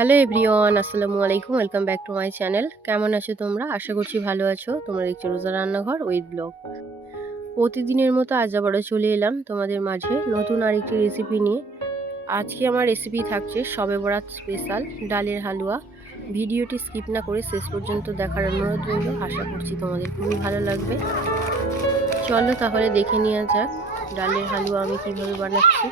Hello everyone, আসসালামু আলাইকুম, welcome back to my channel. কেমন আছো তোমরা? আশা করছি ভালো আছো। তোমরা দেখছ রোজা রান্নাঘর উইথ ব্লগ। প্রতিদিনের মতো আজ আবারও চলে এলাম তোমাদের মাঝে নতুন আরেকটি রেসিপি নিয়ে। আজকে আমার রেসিপি থাকছে সবে বরাত স্পেশাল ডালের হালুয়া। ভিডিওটি স্কিপ না করে শেষ পর্যন্ত দেখার অনুরোধ রইল। আশা করছি তোমাদের খুবই ভালো লাগবে। চলো তাহলে দেখে নেওয়া যাক ডালের হালুয়া আমি কীভাবে বানাচ্ছি।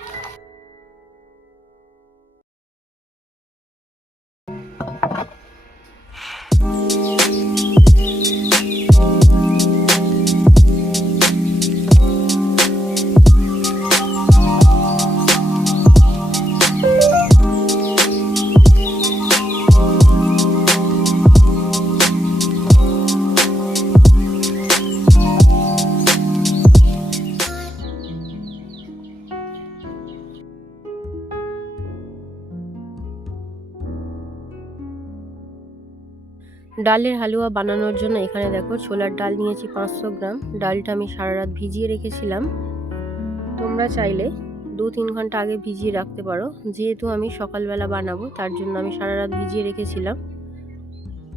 ডালের হালুয়া বানানোর জন্য এখানে দেখো ছোলার ডাল নিয়েছি পাঁচশো গ্রাম। ডালটা আমি সারা রাত ভিজিয়ে রেখেছিলাম। তোমরা চাইলে দু তিন ঘণ্টা আগে ভিজিয়ে রাখতে পারো। যেহেতু আমি সকালবেলা বানাবো, তার জন্য আমি সারা রাত ভিজিয়ে রেখেছিলাম।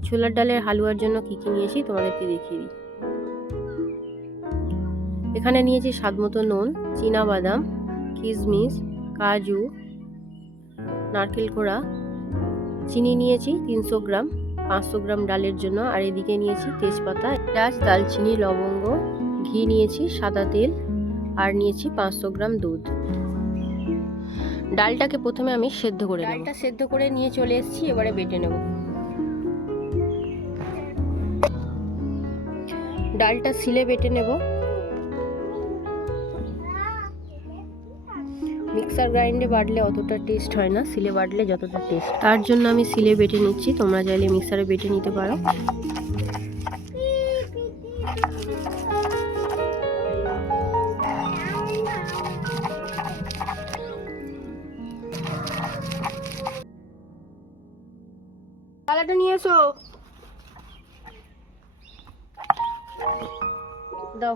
ছোলার ডালের হালুয়ার জন্য কী কী নিয়েছি তোমাদেরকে দেখিয়ে দিই। এখানে নিয়েছি স্বাদ মতো নুন বাদাম কিশমিশ, কাজু, নারকেল কোড়া। চিনি নিয়েছি তিনশো গ্রাম। পাঁচশো গ্রাম ডালের জন্য, আর এদিকে নিয়েছি তেজপাতা পেঁয়াজ দালচিনি, লবঙ্গ, ঘি নিয়েছি সাদা তেল, আর নিয়েছি পাঁচশো গ্রাম দুধ। ডালটাকে প্রথমে আমি সেদ্ধ করে ডালটা সেদ্ধ করে নিয়ে চলে এসেছি, এবারে বেটে নেব। ডালটা সিলে বেটে নেব। মিক্সার গ্রাইন্ডে বাটলে অতটা টেস্ট হয় না, সিলে বাটলে যতটা টেস্ট। তার জন্য আমি সিলে বেটে নিচ্ছি, তোমরা চাইলে মিক্সারে বেটে নিতে পারো। নিয়ে এসো দাও।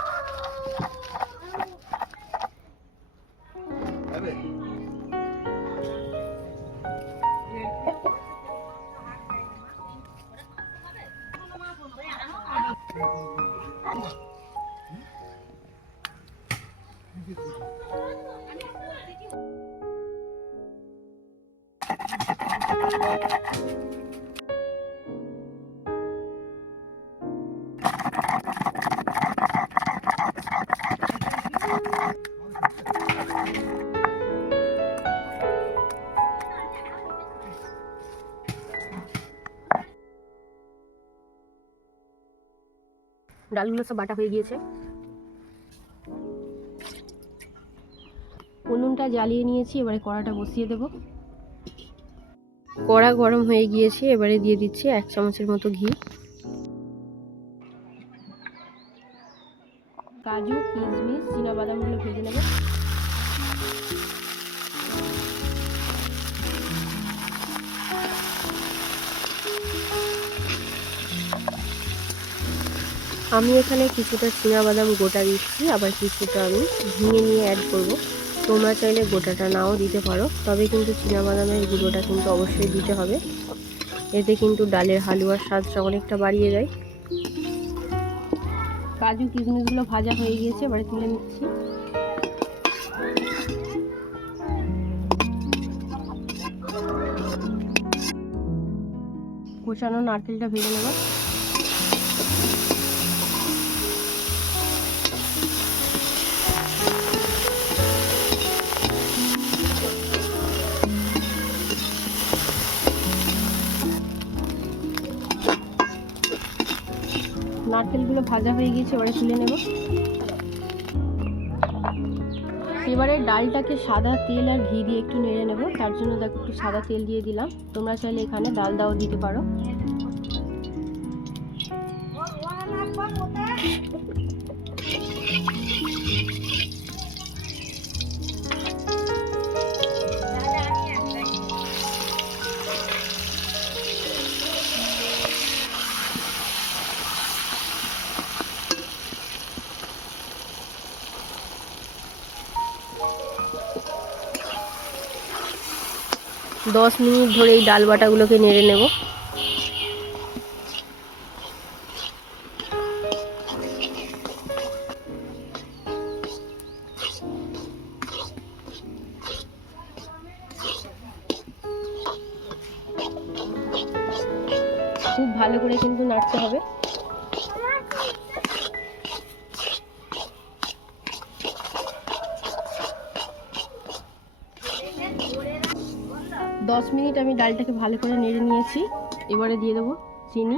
ডালগুলো সব বাটা হয়ে গিয়েছে। উনুনটা জ্বালিয়ে নিয়েছি এবারে কড়াটা বসিয়ে দেব। কড়া গরম হয়ে গিয়েছে এবারে দিয়ে দিচ্ছি এক চামচের মতো ঘি। কাজু কিশমিশ বাদামগুলো ভেজে নেব। আমি এখানে কিছুটা বাদাম গোটা দিচ্ছি, আবার কিছুটা আমি ভেঙে নিয়ে অ্যাড করব। তোমরা চাইলে গোটাটা নাও দিতে পারো, তবে কিন্তু বাদামের গুঁড়োটা কিন্তু অবশ্যই দিতে হবে। এতে কিন্তু ডালের হালুয়ার স্বাদটা অনেকটা বাড়িয়ে যায়। কাজু কিশমিশগুলো ভাজা হয়ে গিয়েছে, এবারে তুলে নিচ্ছি। কোচানো নারকেলটা ভেজে নেবা। নারকেলগুলো ভাজা হয়ে গিয়েছে, এবারে তুলে নেব। এবারে ডালটাকে সাদা তেল আর ঘি দিয়ে একটু নেড়ে নেব। তার জন্য দেখো একটু সাদা তেল দিয়ে দিলাম। তোমরা চাইলে এখানে ডাল দাও দিতে পারো। দশ মিনিট ধরে এই ডাল বাটাগুলোকে নেড়ে নেব। খুব ভালো করে কিন্তু নাড়তে হবে। দশ মিনিট আমি ডালটাকে ভালো করে নেড়ে নিয়েছি। এবারে দিয়ে দেবো চিনি।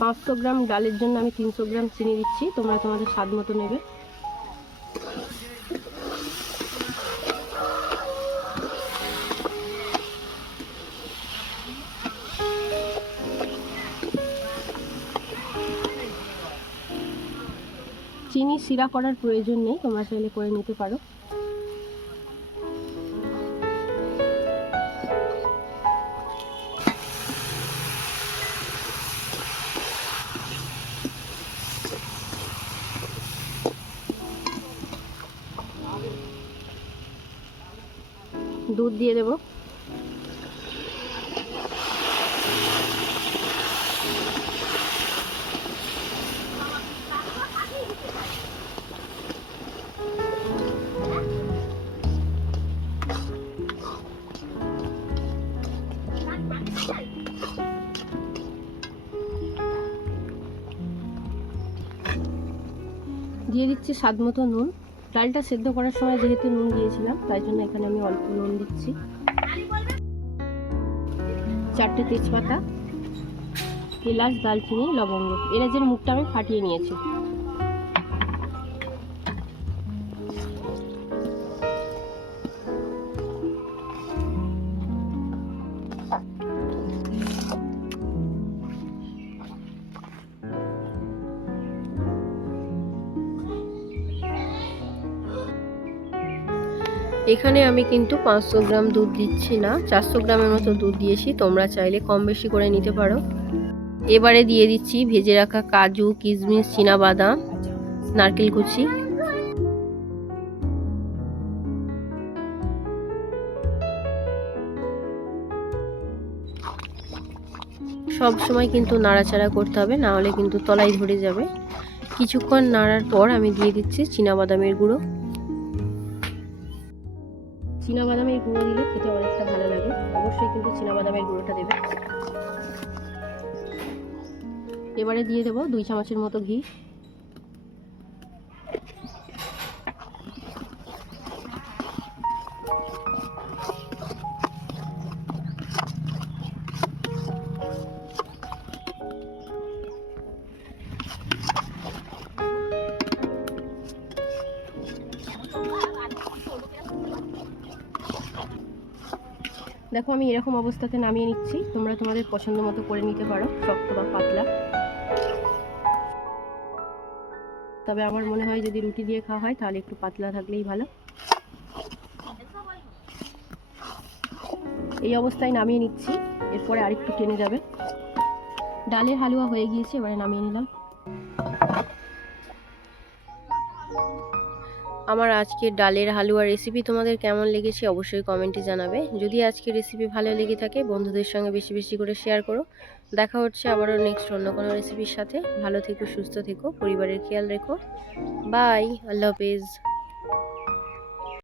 পাঁচশো গ্রাম ডালের জন্য আমি তিনশো গ্রাম চিনি দিচ্ছি। তোমরা তোমাদের স্বাদ মতো নেবে। চিনি সিরা করার প্রয়োজন নেই। তোমরা চাইলে করে নিতে পারো। দুধ দিয়ে দেবো। দিয়ে দিচ্ছি স্বাদ মতো নুন। ডালটা সেদ্ধ করার সময় যেহেতু নুন দিয়েছিলাম, তাই জন্য এখানে আমি অল্প নুন দিচ্ছি। চারটে তেজপাতা, এলাচ দালচিনি লবঙ্গ। এলাচের মুখটা আমি ফাটিয়ে নিয়েছি। এখানে আমি কিন্তু পাঁচশো গ্রাম দুধ দিচ্ছি না। চারশো গ্রামের মতো দুধ দিয়েছি। তোমরা চাইলে কম বেশি করে নিতে পারো। এবারে দিয়ে দিচ্ছি ভেজে রাখা কাজু, কিশমিশ বাদাম নারকেল কুচি। সব সময় কিন্তু নাড়াচাড়া করতে হবে, না হলে কিন্তু তলায় ধরে যাবে। কিছুক্ষণ নাড়ার পর আমি দিয়ে দিচ্ছি বাদামের গুঁড়ো। বাদামের গুঁড়ো দিলে খেতে অনেকটা ভালো লাগে। অবশ্যই কিন্তু বাদামের গুঁড়োটা দেবে এবারে দিয়ে দেবো দুই চামচের মতো ঘি। দেখো, আমি এরকম অবস্থাতে নামিয়ে নিচ্ছি। তোমরা তোমাদের পছন্দ মতো করে নিতে পারো, শক্ত বা পাতলা। তবে আমার মনে হয় যদি রুটি দিয়ে খাওয়া হয়, তাহলে একটু পাতলা থাকলেই ভালো। এই অবস্থায় নামিয়ে নিচ্ছি, এরপরে আরেকটু টেনে যাবে। ডালের হালুয়া হয়ে গিয়েছে, এবারে নামিয়ে নিলাম। আমার আজকের ডালের হালুয়া রেসিপি তোমাদের কেমন লেগেছে অবশ্যই কমেন্টে জানাবে। যদি আজকের রেসিপি ভালো লেগে থাকে, বন্ধুদের সঙ্গে বেশি বেশি করে শেয়ার করো। দেখা হচ্ছে আবারও নেক্সট অন্য কোনো রেসিপির সাথে। ভালো থেকো, সুস্থ থেকো, পরিবারের খেয়াল রেখো। বাই আল্লাহ হাফেজ।